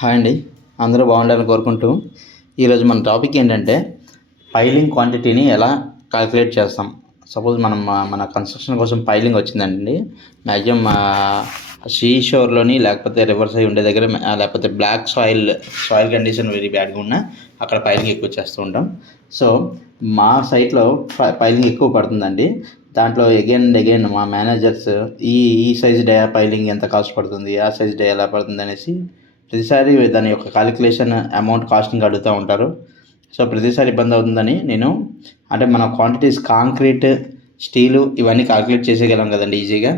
Hi అండి, అందరూ బాగుండాలని కోరుకుంటూ ఈరోజు మన టాపిక్ ఏంటంటే పైలింగ్ క్వాంటిటీని ఎలా క్యాలిక్యులేట్ చేస్తాం. సపోజ్ మనం మన కన్స్ట్రక్షన్ కోసం పైలింగ్ వచ్చిందండి. మ్యాక్సిమం సీ షోర్లోని లేకపోతే రివర్స్ అయి ఉండే దగ్గర లేకపోతే బ్లాక్ సాయిల్ కండిషన్ వెరీ బ్యాడ్గా ఉన్నా అక్కడ పైలింగ్ ఎక్కువ చేస్తూ ఉంటాం. సో మా సైట్లో పైలింగ్ ఎక్కువ పడుతుందండి. దాంట్లో అగైన్ అండ్ అగైన్ మా మేనేజర్స్ ఈ సైజ్ డయా పైలింగ్ ఎంత కాస్ట్ పడుతుంది, ఆ సైజ్ డయా ఎలా పడుతుంది అనేసి ప్రతిసారి దాని యొక్క కాలిక్యులేషన్ అమౌంట్ కాస్టింగ్ అడుగుతూ ఉంటారు. సో ప్రతిసారి ఇబ్బంది అవుతుందని నేను అంటే మన క్వాంటిటీస్ కాంక్రీట్, స్టీలు ఇవన్నీ కాలిక్యులేట్ చేసేయగలం కదండి ఈజీగా.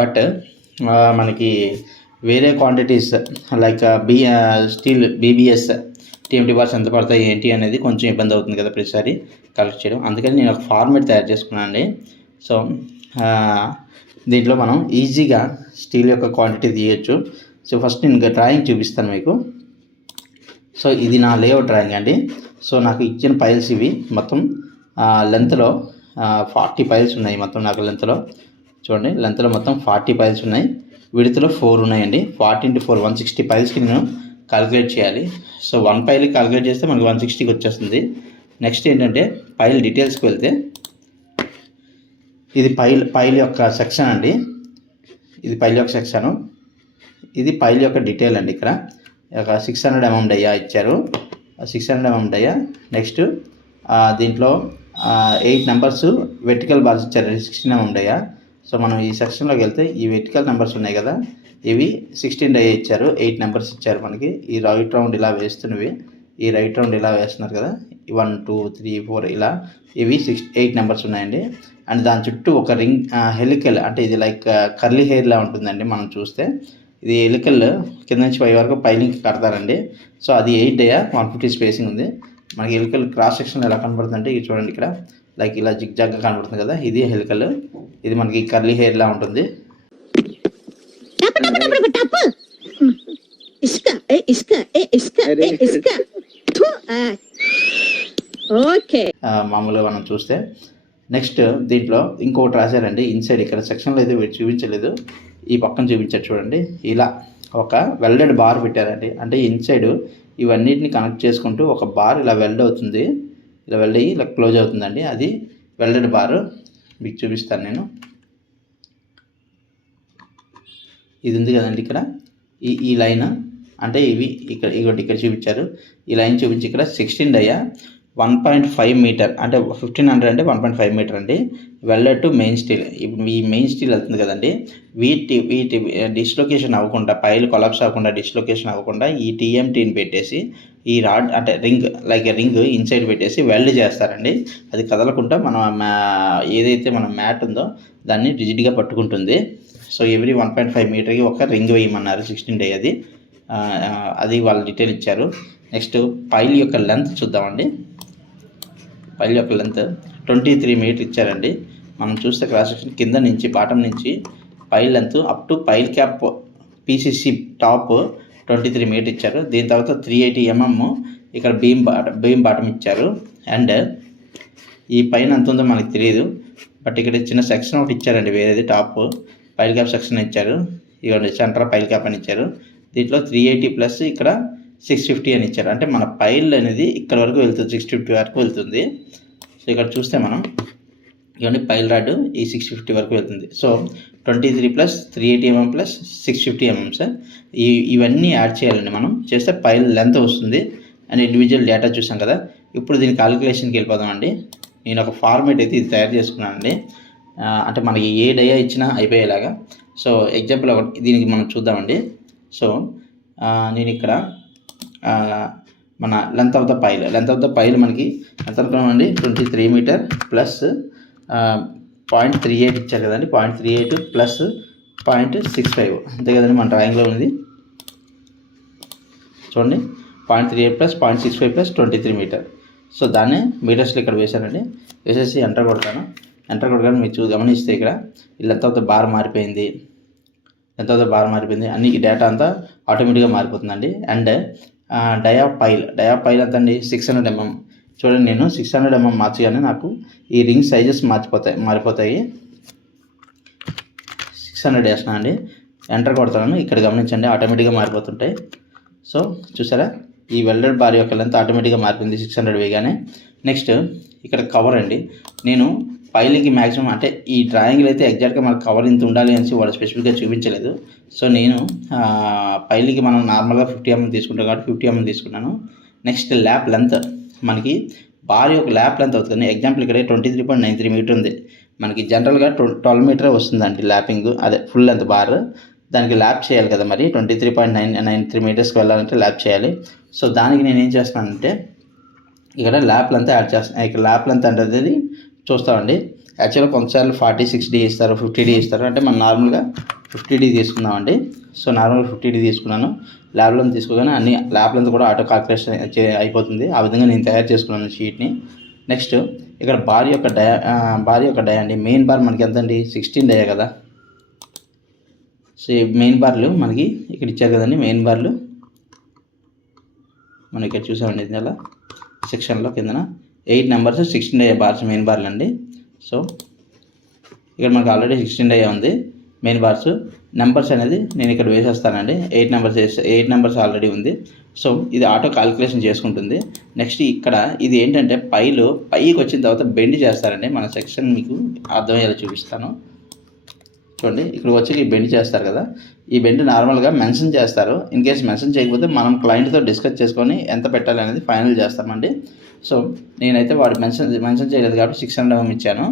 బట్ మనకి వేరే quantities like steel BBS TMT bars ఎంత పడతాయి ఏంటి అనేది కొంచెం ఇబ్బంది అవుతుంది కదా ప్రతిసారి కలెక్ట్ చేయడం. అందుకని నేను ఒక ఫార్మేట్ తయారు చేసుకున్నాను అండి. సో దీంట్లో మనం ఈజీగా స్టీల్ యొక్క క్వాంటిటీ తీయచ్చు. సో ఫస్ట్ నేను డ్రాయింగ్ చూపిస్తాను మీకు. సో ఇది నా లేఅవుట్ డ్రాయింగ్ అండి. సో నాకు ఇచ్చిన పైల్స్ ఇవి. మొత్తం లెంత్లో 40 పైల్స్ ఉన్నాయి. మొత్తం నాకు లెంత్లో చూడండి, లెంత్లో మొత్తం 40 పైల్స్ ఉన్నాయి. విడత్లో 4 ఉన్నాయండి. 40 × 4 160 పైల్స్కి నేను క్యాలిక్యులేట్ చేయాలి. సో 1 పైల్ క్యాలిక్యులేట్ చేస్తే మనకి 160కి వచ్చేస్తుంది. నెక్స్ట్ ఏంటంటే పైల్ డీటెయిల్స్కి వెళ్తే ఇది పైల్ యొక్క సెక్షన్ అండి. ఇది పైల్ యొక్క సెక్షను. ఇది పైల్ యొక్క డీటెయిల్ అండి. ఇక్కడ ఒక 600 mm డయ్యా ఇచ్చారు. 600 mm డయ్యా. నెక్స్ట్ దీంట్లో 8 నెంబర్స్ వెర్టికల్ బార్స్ ఇచ్చారు. 16 mm డయ్యా. సో మనం ఈ సెక్షన్లోకి వెళ్తే ఈ వెర్టికల్ నెంబర్స్ ఉన్నాయి కదా, ఇవి 16 డయ్యా ఇచ్చారు. 8 నెంబర్స్ ఇచ్చారు మనకి. ఈ రైట్ రౌండ్ ఇలా వేస్తున్నవి, ఈ రైట్ రౌండ్ ఇలా వేస్తున్నారు కదా, 1 2 3 4 ఇలా ఇవి 8 నెంబర్స్ ఉన్నాయండి. అండ్ దాని చుట్టూ ఒక రింగ్ హెలికల్, అంటే ఇది లైక్ కర్లీ హెయిర్లా ఉంటుందండి. మనం చూస్తే ఇది హెలికల్ కింద నుంచి పై వరకు పైలింగ్కి కడతారండి. సో అది 8 డయా 150 స్పేసింగ్ ఉంది. మనకి హెలికల్ క్రాస్ సెక్షన్ ఎలా కనబడుతుంది అంటే ఇది చూడండి, ఇక్కడ లైక్ ఇలా జిగ్జాగ్గా కనబడుతుంది కదా, ఇది హెలికల్. ఇది మనకి కర్లీ హెయిర్లా ఉంటుంది. మామూలుగా మనం చూస్తే నెక్స్ట్ దీంట్లో ఇంకొకటి రాశారండి ఇన్సైడ్. ఇక్కడ సెక్షన్లో అయితే వీటి చూపించలేదు, ఈ పక్కన చూపించారు చూడండి. ఇలా ఒక వెల్డెడ్ బార్ పెట్టారండి. అంటే ఇన్సైడ్ ఇవన్నిటిని కనెక్ట్ చేసుకుంటూ ఒక బార్ ఇలా వెల్డ్ అవుతుంది, ఇలా వెల్డ్ అయ్యి ఇలా క్లోజ్ అవుతుందండి. అది వెల్డెడ్ బార్. మీకు చూపిస్తాను నేను. ఇది ఉంది కదండి ఇక్కడ, ఈ లైన్ అంటే ఇవి ఇక్కడ చూపించారు. ఈ లైన్ చూపించి ఇక్కడ 16 డయా 1.5 మీటర్, అంటే 1500 అంటే 1.5 మీటర్ అండి. Welded to main steel. ఇప్పుడు ఈ మెయిన్ స్టీల్ వెళ్తుంది కదండి, వీటి డిస్లొకేషన్ అవ్వకుండా, పైలు కొలాప్స్ అవ్వకుండా, డిస్లొకేషన్ అవ్వకుండా ఈ టీఎంటీని పెట్టేసి ఈ రాడ్ అంటే రింగ్ ఇన్సైడ్ పెట్టేసి వెల్డ్ చేస్తారండి. అది కదలకుండా మనం ఏదైతే మన మ్యాట్ ఉందో దాన్ని రిజిడ్గా పట్టుకుంటుంది. సో ఎవ్రీ 1.5 మీటర్కి ఒక రింగ్ వేయమన్నారు. 16 డే అది వాళ్ళ డీటెయిల్ ఇచ్చారు. నెక్స్ట్ పైల్ యొక్క లెంత్ చూద్దామండి. పైల్ యొక్క లెంత్ 23 మీటర్ ఇచ్చారండి. మనం చూస్తే క్రాస్ సెక్షన్ కింద నుంచి బాటం నుంచి pile length up to pile cap PCC top 23 metre ఇచ్చారు. దీని తర్వాత 380 mm ఇక్కడ బీమ్ బాటం ఇచ్చారు. అండ్ ఈ పైన ఎంత ఉందో మనకు తెలియదు, బట్ ఇక్కడ చిన్న సెక్షన్ ఒకటి ఇచ్చారండి వేరేది. టాప్ పైల్ క్యాప్ సెక్షన్ ఇచ్చారు. ఇక సెంటర్ పైల్ క్యాప్ అని ఇచ్చారు. దీంట్లో 380 ప్లస్ ఇక్కడ 650 అని ఇచ్చారు. అంటే మన పైల్ అనేది ఇక్కడ వరకు వెళ్తుంది, 650 వరకు వెళ్తుంది. సో ఇక్కడ చూస్తే మనం ఇవన్నీ పైల్ రాడ్ ఈ 650 వరకు వెళ్తుంది. So 23 plus 380 mm plus 650 mm sir. ఇవన్నీ యాడ్ చేయాలండి. మనం చేస్తే పైల్ లెంత్ వస్తుంది. అండ్ ఇండివిజువల్ డేటా చూసాం కదా. ఇప్పుడు దీని క్యాలిక్యులేషన్కి వెళ్ళిపోదామండి. నేను ఒక ఫార్మేట్ అయితే ఇది తయారు చేసుకున్నానండి. అంటే మనకి ఏ డయా ఇచ్చినా అయిపోయేలాగా. సో ఎగ్జాంపుల్ ఒకటి దీనికి మనం చూద్దామండి. సో నేను ఇక్కడ మన లెంత్ ఆఫ్ ద పైల్ మనకి ఎంత అనుకున్నామండి, 23 మీటర్ ప్లస్ 0.38 ఇచ్చారు కదండి. 0.38 ప్లస్ 0.65 అంతే కదండి మన డ్రాయింగ్లో ఉంది. చూడండి, 0.38 ప్లస్ 0.65 ప్లస్ 23 మీటర్. సో దాన్ని మీటర్స్లో ఇక్కడ వేశానండి. వేసేసి ఎంటర్ కొడతాను. ఎంటర్ కొడగానే మీరు గమనిస్తే ఇక్కడ లెంత్ ఆఫ్ ద బార్ మారిపోయింది, అన్ని డేటా అంతా ఆటోమేటిక్గా మారిపోతుందండి. అండ్ డయా పైల్ ఎంత అండి, 600 mm. చూడండి, నేను 600 mm మార్చగానే నాకు ఈ రింగ్ సైజెస్ మారిపోతాయి. 600 వేసినా అండి. ఎంటర్ కొడతాను. ఇక్కడ గమనించండి, ఆటోమేటిక్గా మారిపోతుంటాయి. సో చూసారా, ఈ వెల్డెడ్ బార్ యొక్క లెంత్ ఆటోమేటిక్గా మారిపోయింది 600 వేయగానే. నెక్స్ట్ ఇక్కడ కవర్ అండి. నేను పైలింగ్కి మ్యాక్సిమం అంటే ఈ డ్రాయింగ్లో అయితే ఎగ్జాక్ట్గా మనకు కవర్ ఇంత ఉండాలి అనేసి వాడు స్పెసిఫిక్గా చూపించలేదు. సో నేను పైలింగ్కి మనం నార్మల్గా 50 mm తీసుకుంటాం కాబట్టి 50 mm తీసుకున్నాను. నెక్స్ట్ ల్యాప్ లెంత్, మనకి బార్ యొక్క ల్యాప్ లెంత్ అవుతుంది. ఎగ్జాంపుల్ ఇక్కడ 23.93 మీటర్ ఉంది. మనకి జనరల్గా 12 మీటరే వస్తుందండి ల్యాపింగ్, అదే ఫుల్ లెంత్ బార్. దానికి ల్యాప్ చేయాలి కదా, మరి 23.93 మీటర్స్కి వెళ్ళాలంటే ల్యాప్ చేయాలి. సో దానికి నేను ఏం చేస్తున్నానంటే ఇక్కడ ల్యాప్ లెంత్ యాడ్ చేస్తాను. ఇక్కడ ల్యాప్ లెంత్ అంటే చూస్తామండి. యాక్చువల్గా కొంతసార్లు 46D ఇస్తారు, 50D ఇస్తారు. అంటే మనం నార్మల్గా 50D తీసుకుందామండి. సో నార్మల్గా 50D తీసుకున్నాను. ల్యాబ్ లెంత్ తీసుకోగానే అన్ని ల్యాబ్ లెంత్ కూడా ఆటో కాల్కులేషన్ అయిపోతుంది. ఆ విధంగా నేను తయారు చేసుకున్నాను షీట్ని. నెక్స్ట్ ఇక్కడ బార్ యొక్క డయా అండి. మెయిన్ బార్ మనకి ఎంత అండి, 16 డయా కదా. సో మెయిన్ బార్లు మనకి ఇక్కడ ఇచ్చారు కదండి. మెయిన్ బార్లు మనం ఇక్కడ చూసామండి, ఇలా సెక్షన్లో కిందన 8 నెంబర్స్ 16 డయా బార్స్ మెయిన్ బార్లు అండి. సో ఇక్కడ మనకు ఆల్రెడీ 16 డయా ఉంది మెయిన్ బార్స్. నెంబర్స్ అనేది నేను ఇక్కడ వేసేస్తానండి. 8 నెంబర్స్ ఆల్రెడీ ఉంది. సో ఇది ఆటో కాలిక్యులేషన్ చేసుకుంటుంది. నెక్స్ట్ ఇక్కడ ఇది ఏంటంటే పైకి వచ్చిన తర్వాత బెండ్ చేస్తారండి. మన సెక్షన్ మీకు అర్థమయ్యేలా చూపిస్తాను చూడండి. ఇక్కడ వచ్చి బెండ్ చేస్తారు కదా, ఈ బెండ్ నార్మల్గా మెన్షన్ చేస్తారు. ఇన్ కేస్ మెన్షన్ చేయకపోతే మనం క్లయింట్తో డిస్కస్ చేసుకొని ఎంత పెట్టాలి అనేది ఫైనల్ చేస్తామండి. సో నేనైతే వాడు మెన్షన్ చేయలేదు కాబట్టి 600 mm ఇచ్చాను.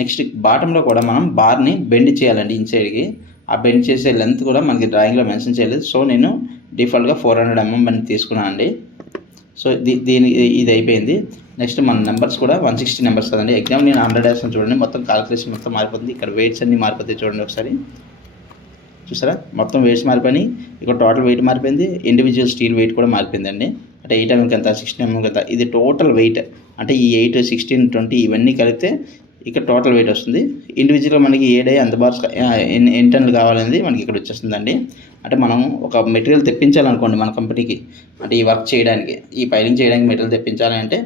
నెక్స్ట్ బాటంలో కూడా మనం బార్ని బెండ్ చేయాలండి ఇన్సైడ్కి. ఆ బెండ్ చేసే లెంత్ కూడా మనకి డ్రాయింగ్లో మెన్షన్ చేయలేదు. సో నేను డిఫాల్ట్గా 400 mm అని తీసుకున్నాను అండి. సో ఇది అయిపోయింది. నెక్స్ట్ మన నెంబర్స్ కూడా 160 నెంబర్స్ కదండి. ఎగ్జామ్ నేను 100 వేస్తాను చూడండి. మొత్తం కాల్కులేషన్ మొత్తం మారిపోతుంది. ఇక్కడ వెయిట్స్ అన్నీ మారిపోతాయి చూడండి ఒకసారి. చూసారా, మొత్తం వెయిట్స్ మారిపోయి ఇక్కడ టోటల్ వెయిట్ మారిపోయింది. ఇండివిజువల్ స్టీల్ వెయిట్ కూడా మారిపోయిందండి. అంటే 8 mm ఎంత, 16 mm ఎంత, ఇది టోటల్ వెయిట్. అంటే ఈ 8, 16, 20 ఇవన్నీ కలిపితే ఇక్కడ టోటల్ వెయిట్ వస్తుంది. ఇండివిజువల్గా మనకి ఏ డే ఎంత బార్స్ ఎన్ని టన్నులు కావాలనేది మనకి ఇక్కడ వచ్చేస్తుందండి. అంటే మనం ఒక మెటీరియల్ తెప్పించాలనుకోండి మన కంపెనీకి, అంటే ఈ వర్క్ చేయడానికి, ఈ పైలింగ్ చేయడానికి మెటీరియల్ తెప్పించాలి అంటే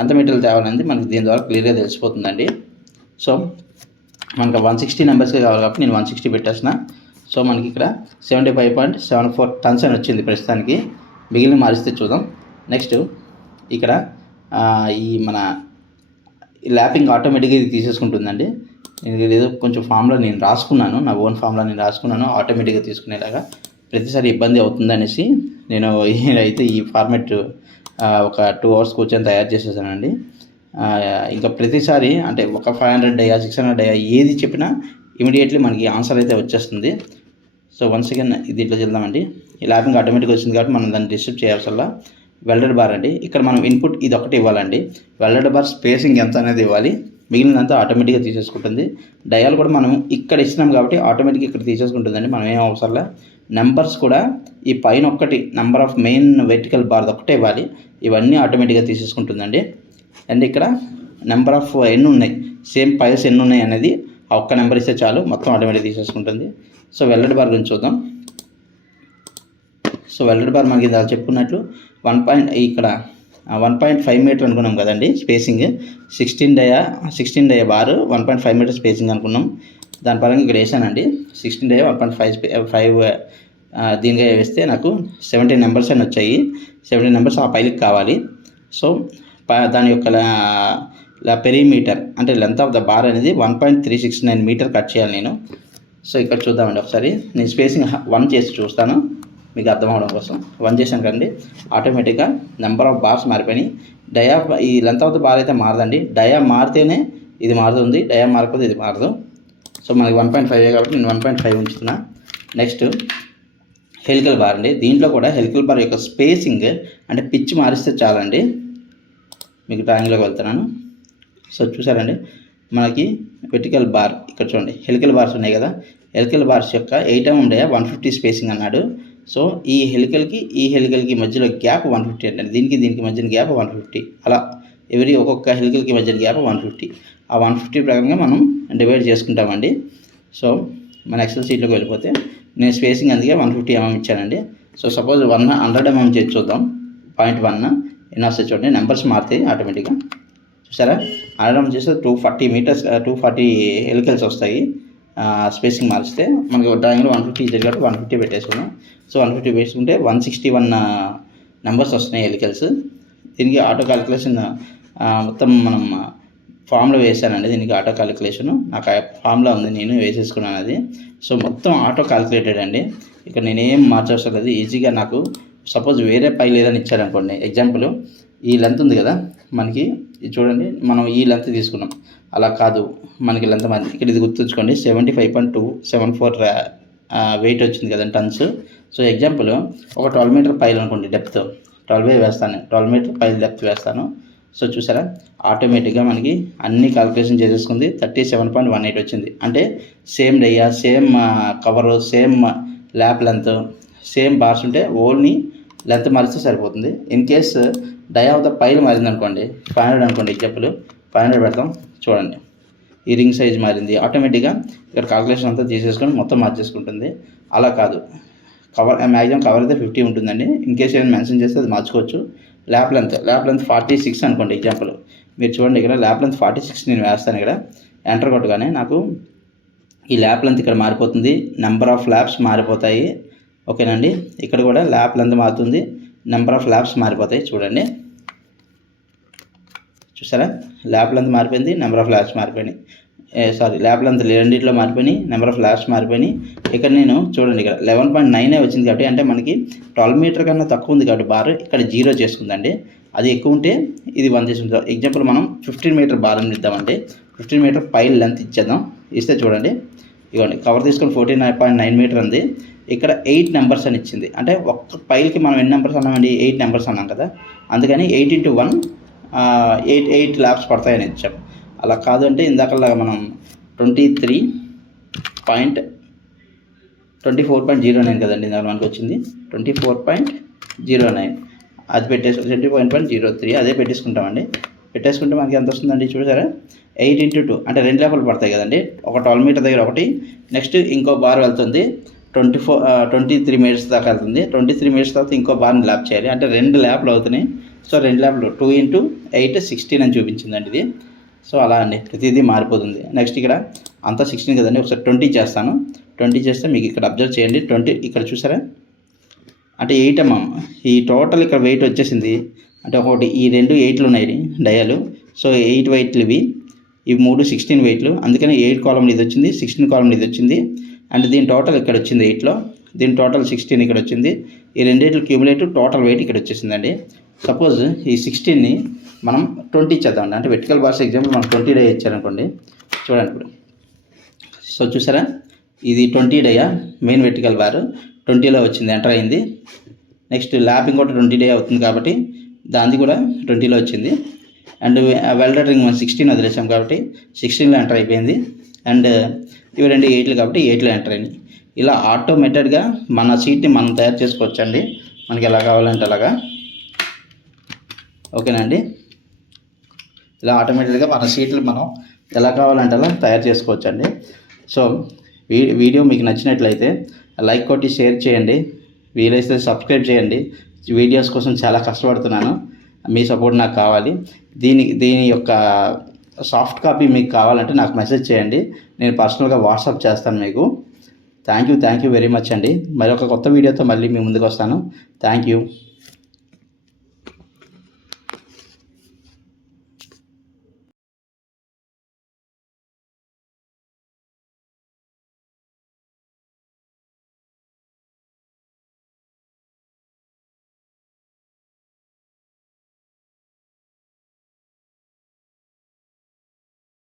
ఎంత మెటీరియల్ తేవాలనేది మనకి దీని ద్వారా క్లియర్గా తెలిసిపోతుందండి. సో మనకు 160 నెంబర్స్కే కావాలి కాబట్టి నేను 160 పెట్టేసిన. సో మనకి ఇక్కడ 75.74 టన్స్ అని వచ్చింది ప్రస్తుతానికి. మిగిలిన మారిస్తే చూద్దాం. నెక్స్ట్ ఇక్కడ ఈ మన ల్యాపింగ్ ఆటోమేటిక్గా ఇది తీసేసుకుంటుందండి. నేను ఏదో కొంచెం ఫామ్లో నేను రాసుకున్నాను, నా ఓన్ ఫామ్లో నేను రాసుకున్నాను ఆటోమేటిక్గా తీసుకునేలాగా. ప్రతిసారి ఇబ్బంది అవుతుంది అనేసి నేను అయితే ఈ ఫార్మెట్ ఒక 2 hours కూర్చొని తయారు చేసేసానండి. ఇంకా ప్రతిసారి అంటే ఒక 500 డయా 600 డయా ఏది చెప్పినా ఇమీడియట్లీ మనకి ఆన్సర్ అయితే వచ్చేస్తుంది. సో వన్స్ అగైన్ ఇది ఇట్లా చేద్దామండి. ఈ ల్యాపింగ్ ఆటోమేటిక్గా వచ్చింది కాబట్టి మనం దాన్ని డిస్టర్బ్ చేయాల్సల్లా. వెల్డెడ్ బార్ అండి. ఇక్కడ మనం ఇన్పుట్ ఇది ఒకటి ఇవ్వాలండి. వెల్డెడ్ బార్ స్పేసింగ్ ఎంత అనేది ఇవ్వాలి. మిగిలినంతా ఆటోమేటిక్గా తీసేసుకుంటుంది. డయాలు కూడా మనం ఇక్కడ ఇచ్చినాం కాబట్టి ఆటోమేటిక్గా ఇక్కడ తీసేసుకుంటుందండి. మనం ఏం అవసరంలా. నెంబర్స్ కూడా ఈ పైన ఒక్కటి number of main vertical bar ఒకటే ఇవ్వాలి. ఇవన్నీ ఆటోమేటిక్గా తీసేసుకుంటుందండి. అండ్ ఇక్కడ నెంబర్ ఆఫ్ ఎన్ని ఉన్నాయి, సేమ్ పైల్స్ ఎన్ని ఉన్నాయి అనేది ఆ ఒక్క నెంబర్ ఇస్తే చాలు, మొత్తం ఆటోమేటిక్ తీసేసుకుంటుంది. సో వెల్డెడ్ బార్ గురించి చూద్దాం. సో వెల్డెడ్ బార్ మనకి ఇలా చెప్పుకున్నట్లు 1.5 మీటర్ అనుకున్నాం కదండి స్పేసింగ్. 16 డయా బార్ 1.5 మీటర్ స్పేసింగ్ అనుకున్నాం. దాని పరంగా ఇక్కడ వేసానండి. 16 డయా 1.5 దీనిగా వేస్తే నాకు 17 నెంబర్స్ అని వచ్చాయి. 17 నెంబర్స్ ఆ పైలకి కావాలి. సో దాని యొక్క పెరిమీటర్ అంటే లెంత్ ఆఫ్ ద బార్ అనేది 1.369 మీటర్ కట్ చేయాలి నేను. సో ఇక్కడ చూద్దామండి ఒకసారి. నేను స్పేసింగ్ 1 చేసి చూస్తాను మీకు అర్థం అవడం కోసం. 1 చేశాను కండి, ఆటోమేటిక్గా నెంబర్ ఆఫ్ బార్స్ మారిపోయినాయి. డయా ఈ లెంత్ ఆఫ్ ద బార్ అయితే మారదండి. డయా మారితేనే ఇది మారుతుంది, డయా మారకపోతే ఇది మారదు. సో మనకి 1.5 కాబట్టి నేను 1.5 ఉంచుతున్నా. నెక్స్ట్ హెలికల్ బార్ అండి. దీంట్లో కూడా హెలికల్ బార్ యొక్క స్పేసింగ్ అంటే పిచ్ మారిస్తే చాలండి. మీకు డ్రాయింగ్లోకి వెళ్తున్నాను. సో చూసారండి, మనకి వెర్టికల్ బార్ ఇక్కడ చూడండి, హెలికల్ బార్స్ ఉన్నాయి కదా. హెలికల్ బార్స్ యొక్క 8 mm డయా 150 స్పేసింగ్ అన్నాడు. సో ఈ హెలికల్కి మధ్యలో గ్యాప్ 150 అంటే దీనికి మధ్యన గ్యాప్ 150. అలా ఒక్కొక్క హెలికల్కి మధ్యన గ్యాప్ 150. ఆ 150 ప్రకారంగా మనం డివైడ్ చేసుకుంటామండి. సో మన ఎక్సెల్ షీట్లోకి వెళ్ళిపోతే నేను స్పేసింగ్ అందుకే 150 mm ఇచ్చానండి. సో సపోజ్ 100 mm చేసి చూద్దాం. 0.1 ఎన్ని వస్తాయి చూడండి, నెంబర్స్ మారుతాయి ఆటోమేటిక్గా. చూసారా, 100 mm చేస్తే 240 హెలికల్స్ వస్తాయి. స్పేసింగ్ మార్చితే మనకి డ్రాయింగ్లో 150 ఇచ్చారు కాబట్టి 150 పెట్టేసుకున్నాం. సో 150 వేసుకుంటే 161 నెంబర్స్ వస్తున్నాయి ఎలికల్స్. దీనికి ఆటో క్యాలిక్యులేషన్ మొత్తం మనం ఫామ్లో వేసానండి. దీనికి ఆటో క్యాలిక్యులేషను నాకు ఫామ్లో ఉంది, నేను వేసేసుకున్నాను అది. సో మొత్తం ఆటో క్యాలిక్యులేటెడ్ అండి. ఇక్కడ నేనేం మార్చవసరం లేదు. ఈజీగా నాకు సపోజ్ వేరే పైలు ఏదైనా ఇచ్చారనుకోండి, ఎగ్జాంపుల్ ఈ లెంత్ ఉంది కదా మనకి, ఇది చూడండి మనం ఈ లెంత్ తీసుకున్నాం, అలా కాదు మనకి లెంత్ మాది. ఇక్కడ ఇది గుర్తుంచుకోండి, 75.274 వెయిట్ వచ్చింది కదా టన్స్. సో ఎగ్జాంపుల్ ఒక 12 మీటర్ పైలు అనుకోండి, డెప్త్ 12 వేస్తాను, 12 మీటర్ పైలు డెప్త్ వేస్తాను. సో చూసారా ఆటోమేటిక్గా మనకి అన్ని క్యాలిక్యులేషన్ చేసేసుకుంది, 37.18 వచ్చింది. అంటే same dia, same cover, same lap length, same bars ఉంటే ఓన్లీ లెంత్ మారిస్తే సరిపోతుంది. In case dia of the pile మారింది అనుకోండి, 500 అనుకోండి ఎగ్జాంపుల్, 500 పెడతాం చూడండి, ఈ రింగ్ సైజ్ మారింది, ఆటోమేటిక్గా ఇక్కడ క్యాలిక్యులేషన్ అంతా తీసేసుకొని మొత్తం మార్చేసుకుంటుంది. అలా కాదు, మ్యాక్సిమం కవర్ అయితే 50 ఉంటుందండి. ఇన్ కేస్ ఏమైనా మెన్షన్ చేస్తే అది మార్చుకోవచ్చు. ల్యాప్ లెంత్ 46 అనుకోండి ఎగ్జాంపుల్, మీరు చూడండి ఇక్కడ ల్యాప్ లెంత్ 46 నేను వేస్తాను. ఇక్కడ ఎంటర్ కొట్టగానే నాకు ఈ ల్యాప్ లెంత్ ఇక్కడ మారిపోతుంది, నెంబర్ ఆఫ్ ల్యాప్స్ మారిపోతాయి. ఓకేనండి, ఇక్కడ కూడా ల్యాప్ లెంత్ మారుతుంది, నెంబర్ ఆఫ్ ల్యాప్స్ మారిపోతాయి. చూడండి చూసారా, ల్యాప్ లెంత్ మారిపోయింది, నెంబర్ ఆఫ్ ల్యాప్స్ మారిపోయినాయి. ల్యాప్ లెంత్ రెండింటిలో మారిపోయినాయి, నెంబర్ ఆఫ్ ల్యాప్స్ మారిపోయినాయి. ఇక్కడ నేను చూడండి ఇక్కడ 11.9 వచ్చింది కాబట్టి, అంటే మనకి 12 మీటర్ కన్నా తక్కువ ఉంది కాబట్టి బార్ ఇక్కడ 0 చేసుకుందండి. అది ఎక్కువ ఉంటే ఇది 1 చేసుకుంటాం. ఎగ్జాంపుల్ మనం 15 మీటర్ బార్ అని ఇద్దామంటే 15 మీటర్ పైల్ లెంత్ ఇచ్చేద్దాం. ఇస్తే చూడండి ఇవ్వండి, కవర్ తీసుకొని 49.9 మీటర్ ఉంది. ఇక్కడ 8 నెంబర్స్ అని ఇచ్చింది. అంటే ఒక్క పైల్కి మనం ఎన్ని నెంబర్స్ అన్నామండి, 8 నెంబర్స్ అన్నాం కదా, అందుకని 8 into 1 8 ల్యాప్స్ పడతాయని ఇచ్చాం. అలా కాదు అంటే ఇందాకలాగా మనం 24.09 కదండి ఇందాక మనకు వచ్చింది, 24.09 అది పెట్టేసి 20.03 అదే పెట్టేసుకుంటామండి. పెట్టేసుకుంటే మనకి ఎంత వస్తుందండి చూసారా, 8 into 2 అంటే 2 ల్యాప్లు పడతాయి కదండి. ఒక 12 మీటర్ దగ్గర ఒకటి, నెక్స్ట్ ఇంకో బార్ వెళ్తుంది 23 మీటర్స్ దాకా వెళ్తుంది. 23 మీటర్స్ తర్వాత ఇంకో బార్ని ల్యాప్ చేయాలి, అంటే 2 ల్యాప్లు అవుతున్నాయి. సో 2 ల్యాప్లు 2 into 8 16 అని చూపించిందండి ఇది. సో అలా అండి ప్రతిదీ మారిపోతుంది. నెక్స్ట్ ఇక్కడ అంతా 16 కదండి, ఒకసారి 20 చేస్తాను. 20 చేస్తే మీకు ఇక్కడ అబ్జర్వ్ చేయండి, 20 ఇక్కడ చూసారా, అంటే 8 mm ఈ టోటల్ ఇక్కడ వెయిట్ వచ్చేసింది. అంటే ఒకటి ఈ 2 8లు ఉన్నాయి డయాలు, సో 8 వెయిట్లు ఇవి 3 16 వెయిట్లు, అందుకని 8 కాలంలో ఇది వచ్చింది, 16 కాలంలో ఇది వచ్చింది. అండ్ దీని టోటల్ ఇక్కడ వచ్చింది 8లో, దీని టోటల్ 16 ఇక్కడ వచ్చింది. ఈ రెండింటికి క్యూములేటివ్ టోటల్ వెయిట్ ఇక్కడ వచ్చేసిందండి. సపోజ్ ఈ 16ని మనం 20 ఇచ్చేద్దామండి, అంటే వెర్టికల్ బార్స్ ఎగ్జాంపుల్ మనం 20 డే ఇచ్చారనుకోండి. చూడండి ఇప్పుడు, సో చూసారా ఇది 20 డేయా మెయిన్ వెర్టికల్ బార్ 20లో వచ్చింది, ఎంటర్ అయింది. నెక్స్ట్ ల్యాప్ ఇంకోటి 20 డే అవుతుంది కాబట్టి దాన్ని కూడా 20లో వచ్చింది. అండ్ వెల్డెడ్ రింగ్ మనం 16 వదిలేసాం కాబట్టి 16లో ఎంటర్ అయిపోయింది. అండ్ ఇవి 2 8లు కాబట్టి 8లో ఎంటర్ అయినాయి. ఇలా ఆటోమేటెడ్గా మన సీట్ని మనం తయారు చేసుకోవచ్చండి, మనకి ఎలా కావాలంటే అలాగా. ఓకేనండి, ఇలా ఆటోమేటిక్గా మన సీట్లు మనం ఎలా కావాలంటే అలా తయారు చేసుకోవచ్చండి. సో వీడియో మీకు నచ్చినట్లయితే లైక్ కొట్టి షేర్ చేయండి, వీలైతే సబ్స్క్రైబ్ చేయండి. వీడియోస్ కోసం చాలా కష్టపడుతున్నాను, మీ సపోర్ట్ నాకు కావాలి. దీని యొక్క సాఫ్ట్ కాపీ మీకు కావాలంటే నాకు మెసేజ్ చేయండి, నేను పర్సనల్గా వాట్సాప్ చేస్తాను మీకు. థ్యాంక్ యూ వెరీ మచ్ అండి. మరొక కొత్త వీడియోతో మళ్ళీ మీ ముందుకు వస్తాను. Thank you.